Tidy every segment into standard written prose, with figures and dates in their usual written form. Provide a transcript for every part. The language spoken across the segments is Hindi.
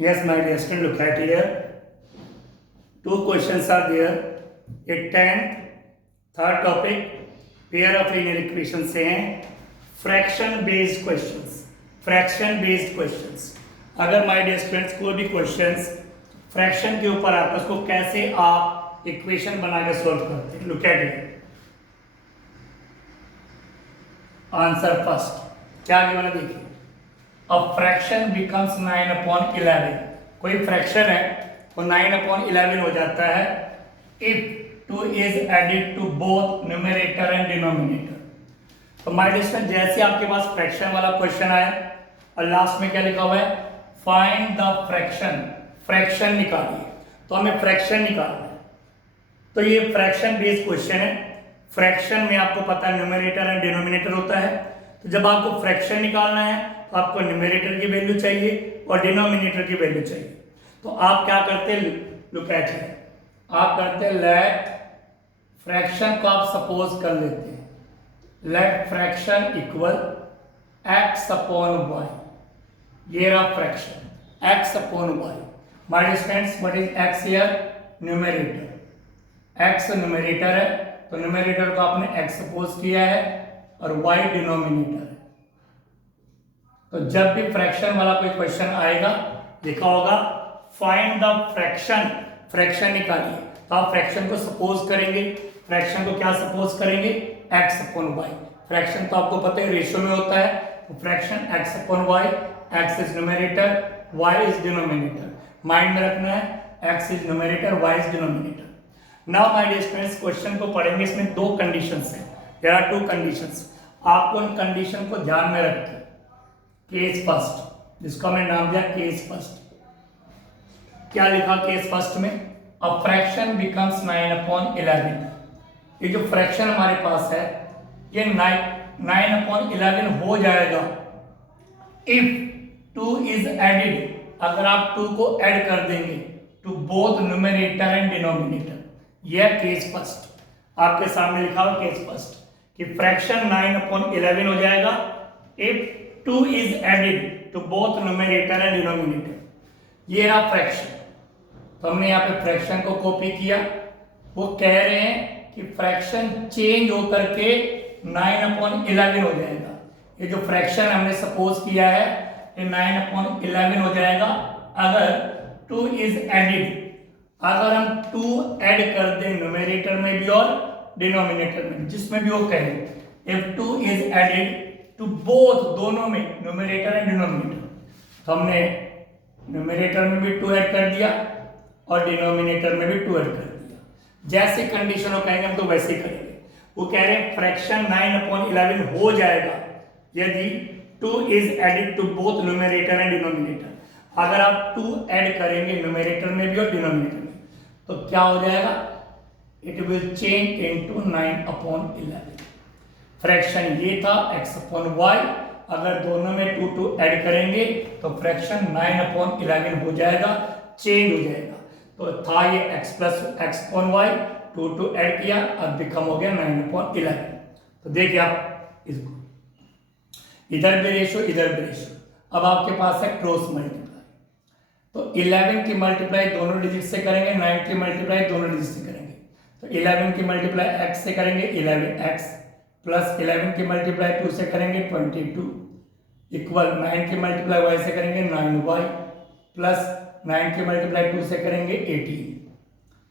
Yes, my dear student, look at here. Two questions are there. A 10th, third topic, pair of linear equations से हैं fraction based questions. Fraction based questions. अगर माय डियर स्टूडेंट्स कोई भी क्वेश्चंस फ्रैक्शन के ऊपर आता है उसको कैसे आप इक्वेशन बना के सॉल्व करते हैं. Look at it. Answer first क्या गिवन है देखिए. A fraction becomes 9/11. कोई फ्रैक्शन है वो 9/11 हो जाता है if 2 is added to both numerator and denominator. तो माय डियर स्टूडेंट जैसे आपके पास फ्रैक्शन वाला क्वेश्चन आया और लास्ट में क्या लिखा हुआ है फाइंड द फ्रैक्शन. फ्रैक्शन निकालिए. तो हमें फ्रैक्शन निकालना है. तो ये फ्रैक्शन बेस्ड क्वेश्चन है. फ्रैक्शन में आपको पता है न्यूमरेटर एंड डिनोमिनेटर होता है. तो जब आपको फ्रैक्शन निकालना है तो आपको न्यूमरेटर की वैल्यू चाहिए और डिनोमिनेटर की वैल्यू चाहिए. तो आप क्या करते हैं लुक एट हियर. आप करते हैं लेट फ्रैक्शन को आप सपोज कर लेते हैं let fraction equal x upon y. ये रहा fraction x upon y. My dear students what is x here? Numerator. x numerator है तो न्यूमरेटर को आपने x सपोज किया है और y डिनोमिनेटर है. तो जब भी फ्रैक्शन वाला कोई क्वेश्चन आएगा लिखा होगा फाइंड द फ्रैक्शन. फ्रैक्शन निकालिए. तो आप फ्रैक्शन को सपोज करेंगे. फ्रैक्शन को क्या सपोज करेंगे? x upon y. फ्रैक्शन तो आपको पता है रेशियो में होता है. तो fraction x upon y. x is numerator, y is denominator. Mind में रखना है x is numerator, y is denominator. Now my dear students question को पढ़ेंगे. इसमें दो कंडीशंस हैं. There are two conditions. आपको उन कंडीशन को ध्यान में रखिए. केस फर्स्ट जिसको हमने नाम दिया केस फर्स्ट. क्या लिखा केस फर्स्ट में? अ फ्रैक्शन बिकम्स 9/11. ये जो फ्रैक्शन हमारे पास है ये 9/11 हो जाएगा इफ 2 इज एडेड. अगर आप 2 को ऐड कर देंगे to both numerator and denominator. यह केस फर्स्ट आपके सामने लिखा हुआ केस फर्स्ट कि फ्रैक्शन 9/11 हो जाएगा if 2 is added to both numerator and denominator. ये रहा फ्रैक्शन. तो हमने यहाँ पे फ्रैक्शन को कॉपी किया. वो कह रहे हैं कि फ्रैक्शन चेंज होकर के 9/11 हो जाएगा. ये जो फ्रैक्शन हमने सपोज किया है ये 9/11 हो जाएगा अगर 2 इज एडेड. अगर हम 2 ऐड कर दें न्यूमरेटर में भी और डिनोमिनेटर में जिसमें भी वो कहे. If 2 is added to both दोनों में न्यूमरेटर एंड डिनोमिनेटर. तो हमने न्यूमरेटर में भी 2 ऐड कर दिया और डिनोमिनेटर में भी 2 ऐड कर दिया. जैसे कंडीशन हो कहेंगे हम तो वैसे ही करेंगे. वो कह रहे हैं फ्रैक्शन 9/11 हो जाएगा यदि 2 is added to both numerator and denominator. अगर आप 2 ऐड करेंगे न्यूमरेटर में भी और डिनोमिनेटर में तो क्या हो जाएगा? It will change into 9/11. Fraction ये था x अपॉन y. अगर दोनों में 2 ऐड करेंगे तो फ्रैक्शन 9/11 हो जाएगा, चेंज हो जाएगा. तो था ये x plus x upon y. 2 add किया अब बिकम हो गया 9/11. तो देखिए आप इसको इधर भी रेशो इधर भी रेशो. अब आपके पास है क्रॉस मल्टीप्लाई. तो 11 की मल्टीप्लाई दोनों डिजिट से करेंगे, 9 की मल्टीप्लाई दोनों डिजिट से करेंगे. तो 11 की मल्टीप्लाई x से करेंगे 11x प्लस 11 की मल्टीप्लाई 2 से करेंगे 22 इक्वल 9 की मल्टीप्लाई y से करेंगे 9y प्लस 9 की मल्टीप्लाई 2 से करेंगे 18.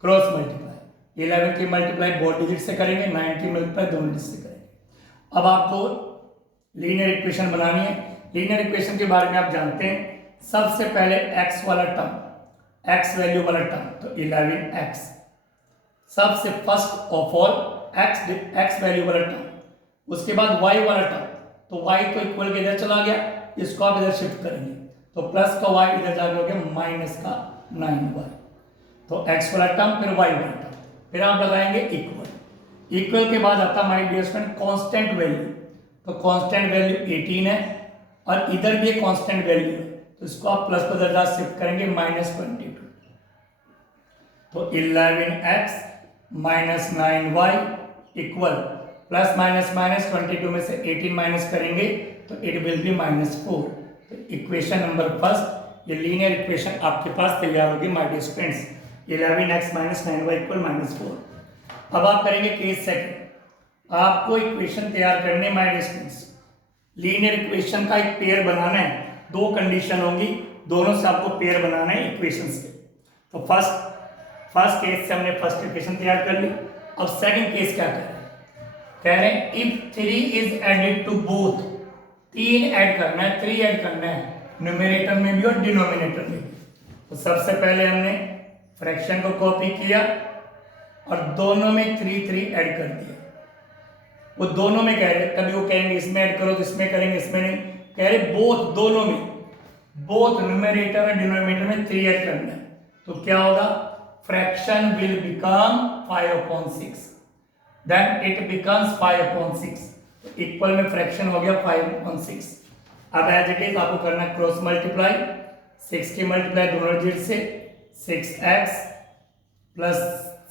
क्रॉस मल्टीप्लाई 11 की मल्टीप्लाई बोथ डिजिट से करेंगे, 9 की मल्टीप्लाई दोनों डिजिट से करेंगे. अब आपको लीनियर इक्वेशन बनानी है. लीनियर इक्वेशन के बारे में आप जानते हैं सबसे पहले x वाला टर्म, x वैल्यू वाला टर्म तो 11x सबसे first of all x value वाला टर्म. उसके बाद y वाला टर्म तो y तो इक्वल के इधर चला गया, इसको आप इधर शिफ्ट करेंगे तो प्लस का y इधर जाके हो गया माइनस का 9y. तो x वाला टर्म फिर y वाला टर्म फिर आप लगाएंगे इक्वल. इक्वल के बाद आता my dear student constant value. तो कांस्टेंट वैल्यू 18 है और इधर भी एक कांस्टेंट वैल्यू है तो इसको आप प्लस पर इधर शिफ्ट करेंगे -22. तो 11x minus 9y equal plus minus minus 22 में से 18 माइनस करेंगे तो इट विल बी -4. तो इक्वेशन नंबर फर्स्ट ये लीनियर इक्वेशन आपके पास तैयार होगी my dear friends. 11x - 9y = -4। अब आप करेंगे केस सेकंड। आपको इक्वेशन तैयार करने my dear friends, linear equation का एक पेयर बनाना है। दो कंडीशन होंगी, दोनों से आपको पेयर बनाना है इक्वेशन से। तो फर्स्ट केस से हमने फर्स्ट इक्वेशन तैयार कर ली। अब सेकंड केस क्या कह रहे हैं if 3 is added to both, 3 add करना है, 3 ऐड करना है न्यूमरेटर में भी और डिनोमिनेटर में भी। तो सबसे पहले हमने फ्रैक्शन को कॉपी किया और दोनों में 3 ऐड कर दिया। वो दोनों में कह रहे, कभी वो कहेंगे इसमें ऐड करो तो इसमें करेंगे, इसमें नहीं, कह रहे बोथ, दोनों में, बोथ न्यूमरेटर और डिनोमिनेटर में 3 ऐड करना है। तो क्या होगा, fraction will become 5/6, then it becomes 5/6। Equal में फ्रैक्शन हो गया 5/6। अब एज इट इज आपको करना है क्रॉस मल्टीप्लाई, 6 की मल्टीप्लाई दोनों डिजिट से, 6x प्लस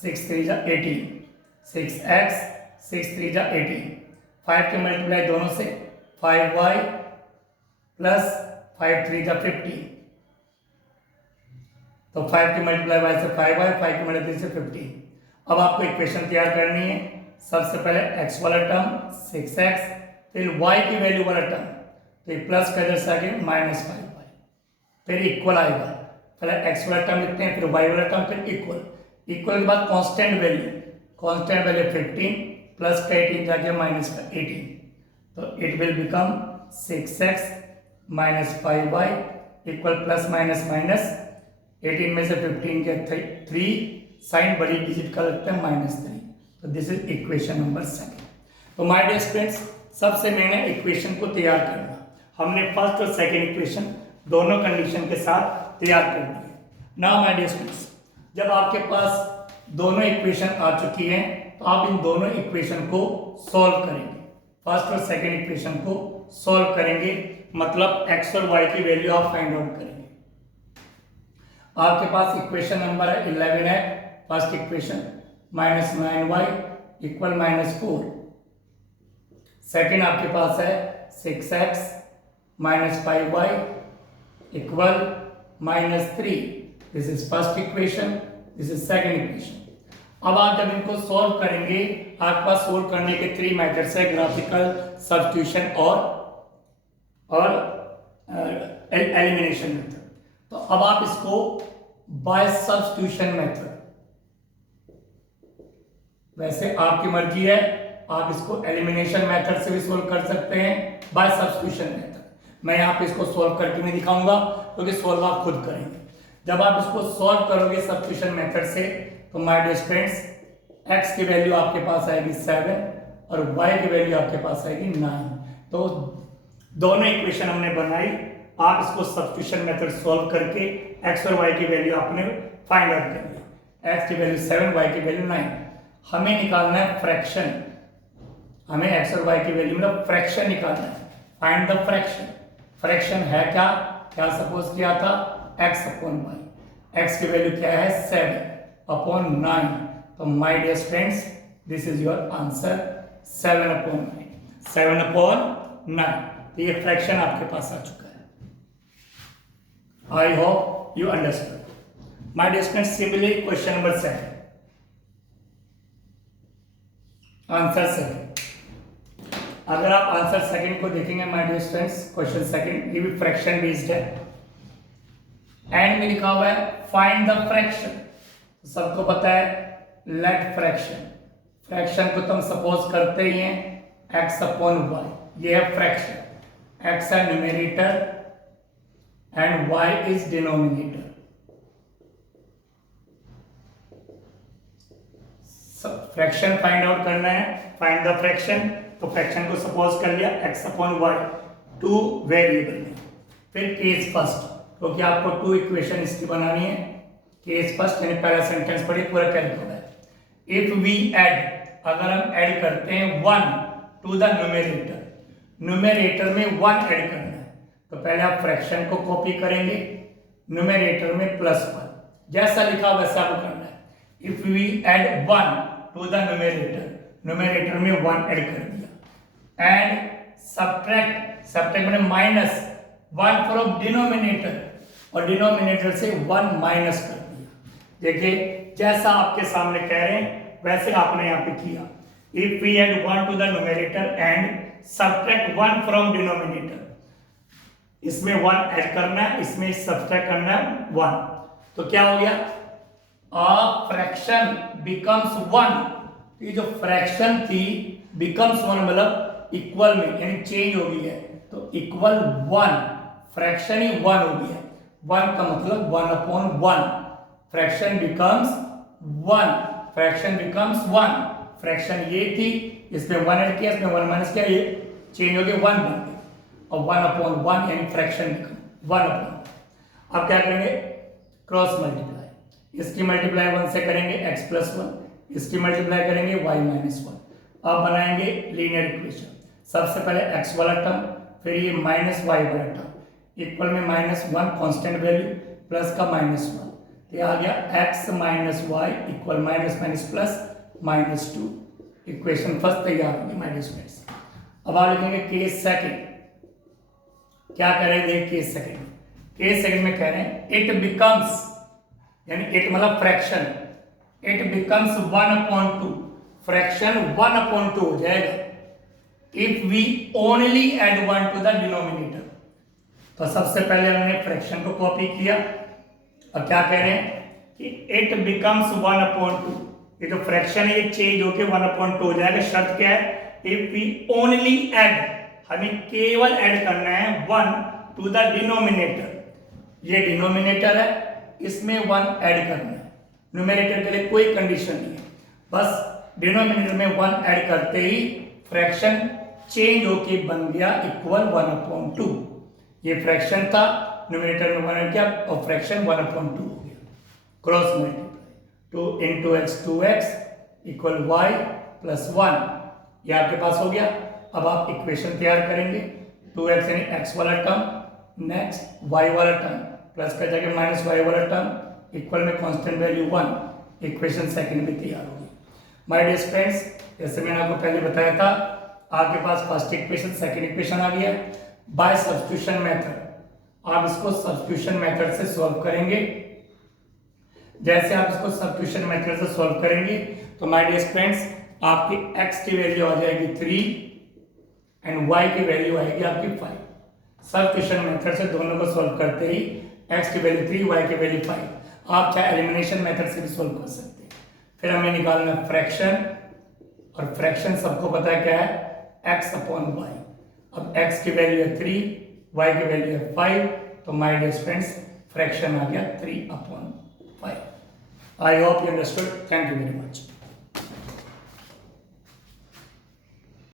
6 3 जा 18, 6x 6 3 जा 18, 5 की मल्टीप्लाई दोनों से, 5y प्लस 5 3 जा 15। तो 5 की मल्टीप्लाई y से 5y, 5 की मल्टीप्लाई से 15। अब आपको इक्वेशन तैयार करनी है। सबसे पहले x वाला टर्म 6x, फिर y की वैल्यू वाला टर्म, तो ये प्लस का इधर से आगे -5y, फिर इक्वल आएगा। पहले x वाला टर्म लिखते हैं, फिर y वाला टर्म, फिर इक्वल। इक्वल के बाद कांस्टेंट वैल्यू 15 प्लस का 18 जाके माइनस का 18, तो it will become 6x - 5y equal plus minus minus 18 में से 15 के 3, साइन बड़ी डिजिट का लगता है -3। तो this is equation number second. तो माय डियर स्टूडेंट्स, सबसे मेन है इक्वेशन को तैयार करना। हमने फर्स्ट और सेकंड इक्वेशन दोनों कंडीशन के साथ तैयार कर दी है। नाउ माय डियर स्टूडेंट्स, जब आपके पास दोनों इक्वेशन आ चुकी हैं तो आप इन दोनों इक्वेशन को सॉल्व करेंगे। फर्स्ट और सेकंड इक्वेशन को सॉल्व करेंगे, मतलब x और y की वैल्यू आप फाइंड आउट करेंगे। आपके पास इक्वेशन नंबर है 11 है, फर्स्ट इक्वेशन -9y = -4। सेकंड आपके पास है 6x - 5y = -3। This is first equation, this is second equation. अब आप जब इनको सॉल्व करेंगे, आपके पास सॉल्व करने के 3 मेथड्स है, ग्राफिकल, सब्स्टिट्यूशन और एलिमिनेशन मेथड। तो अब आप इसको बाय सब्स्टिट्यूशन मेथड, वैसे आपकी मर्जी है, आप इसको एलिमिनेशन मेथड से भी सोल्व कर सकते हैं, बाय सब्स्टिट्यूशन मेथड। मैं यहाँ पे इसको सोल्व करके नहीं दिखाऊंगा क्योंकि सोल्व आप खुद करेंगे। जब आप इसको सोल्व करोगे सब्स्टिट्यूशन मेथड से, तो माय डियर फ्रेंड्स, x की वैल्यू आपके पास आएगी 7 और y की वैल्यू आपके पास आएगी 9। तो दोनों इक्वेशन हमने बनाई, आप इसको सब्स्टिट्यूशन मेथड सोल्व करके x और y की वैल्यू आपने फाइंड आउट कर ली। x की वैल्यू 7, y की वैल्यू 9। हमें निकालना है फ्रैक्शन, हमें x और y की वैल्यू में फ्रैक्शन निकालना है। Find the fraction. फ्रैक्शन है क्या सपोज किया था, x/y। x की वैल्यू क्या है 7/9। तो my dear friends, this is your answer 7/9, 7/9। तो ये फ्रैक्शन आपके पास आ चुका है। I hope you understood. My dear friends, similarly question number 7, answer second. अगर आप आंसर सेकंड को देखेंगे my dear friends, question second ये भी फ्रैक्शन बेस्ड है। एंड में लिखा हुआ है फाइंड द फ्रैक्शन। सबको पता है लेट फ्रैक्शन, फ्रैक्शन को तुम सपोज करते ही हैं x/y। ये है फ्रैक्शन, x है numerator and y is denominator. Fraction find out करना है, फाइंड द फ्रैक्शन। तो फ्रैक्शन को सपोज कर लिया x/y, 2 वेरिएबल में। फिर केस फर्स्ट, क्योंकि आपको 2 इक्वेशन इसकी बनानी है। केस फर्स्ट यानी पहला सेंटेंस पढ़िए, पूरा क्या लिखा हुआ है। इफ वी ऐड, अगर हम ऐड करते हैं 1 टू द न्यूमरेटर, न्यूमरेटर में 1 ऐड करना है, तो पहले आप फ्रैक्शन को कॉपी करेंगे, न्यूमरेटर में +1, जैसा लिखा वैसा आपको करना है। If we add 1 to the numerator, numerator में 1 ऐड कर दिया। एंड सब्ट्रैक्ट, सब्ट्रैक्ट मैंने -1 फ्रॉम डिनोमिनेटर, और डिनोमिनेटर से 1 माइनस कर दिया। देखिए जैसा आपके सामने कह रहे हैं वैसे आपने यहाँ पे किया। If we add 1 to the numerator and subtract 1 from denominator, इसमें 1 ऐड करना है, इसमें सब्ट्रैक्ट करना है 1, तो क्या हो गया, अ फ्रैक्शन बिकम्स 1। ये जो फ्रैक्शन थी बिकम्स 1 मतलब इक्वल में यानी चेंज हो गई है, तो इक्वल 1, फ्रैक्शन ही 1 हो गया है। 1 का मतलब 1/1, fraction becomes 1, fraction becomes 1। Fraction ये थी, इसमें 1 ऐड किया, इसमें 1 माइनस किया, ये चेंज हो गया 1 बन गया, और 1/1 यानी फ्रैक्शन बिकम 1/1। अब क्या करेंगे, क्रॉस मल्टीप्लाई, इसकी मल्टीप्लाई 1 से करेंगे x+1, इसकी मल्टीप्लाई करेंगे y-1। अब बनाएंगे लीनियर इक्वेशन, सबसे पहले x वाला टर्म, फिर ये माइनस y वाला टर्म, इक्वल में -1 कांस्टेंट वैल्यू, प्लस का -1, ये आ गया x minus y equal minus plus -2। Equation first तैयार होगी माय स्टूडेंट्स। अब आप लिखेंगे केस सेकंड, क्या करेंगे केस सेकंड, केस सेकंड में कह रहे हैं इट बिकम्स, यानी इट मतलब फ्रैक्शन, इट बिकम्स 1/2, फ्रैक्शन 1/2 हो जाएगा if we only add 1 to the denominator. तो सबसे पहले हमने फ्रैक्शन को कॉपी किया, और क्या कह रहे हैं कि इट बिकम्स 1/2, ये जो फ्रैक्शन है ये चेंज होके 1/2 हो जाएगा। शर्त क्या है, इफ वी ओनली ऐड, हमें केवल ऐड करना है 1 टू द डिनोमिनेटर, ये डिनोमिनेटर है, इसमें 1 ऐड करना है, न्यूमरेटर के लिए कोई कंडीशन नहीं है, बस डिनोमिनेटर में 1 ऐड करते ही फ्रैक्शन चेंज होके बन गया इक्वल 1/2। ये फ्रैक्शन था, न्यूमरेटर में 1 ऐड किया और फ्रैक्शन 1/2 हो गया। Cross multiply, 2 into x 2x equal y plus 1, ये आपके पास हो गया। अब आप इक्वेशन तैयार करेंगे, 2x यानी x वाला टर्म, नेक्स्ट y वाला टर्म, प्लस कर जाके माइनस y वाला टर्म, इक्वल में कांस्टेंट वैल्यू 1, इक्वेशन सेकंड भी तैयार होगी। माय डियर फ्रेंड्स, जैसे मैंने आपको पहले बताया था, आपके पास फर्स्ट इक्वेशन सेकंड इक्वेशन आ गया। बाय सब्स्टिट्यूशन मेथड आप इसको सब्स्टिट्यूशन मेथड से सॉल्व करेंगे। जैसे आप इसको सब्स्टिट्यूशन मेथड से सॉल्व करेंगे तो माय डियर फ्रेंड्स आपकी x की वैल्यू आ जाएगी 3 एंड y की वैल्यू आएगी आपकी 5। सब्स्टिट्यूशन मेथड से दोनों को सॉल्व करते ही x की वैल्यू 3, y की वैल्यू 5। आप चाहे एलिमिनेशन मेथड से भी सॉल्व कर सकते हैं। फिर हमें निकालना फ्रैक्शन, और फ्रैक्शन सबको पता है क्या है, x/y। अब x की वैल्यू है 3, y की वैल्यू है 5, तो माय डियर फ्रेंड्स फ्रैक्शन आ गया 3/5। I hope you understood. Thank you very much.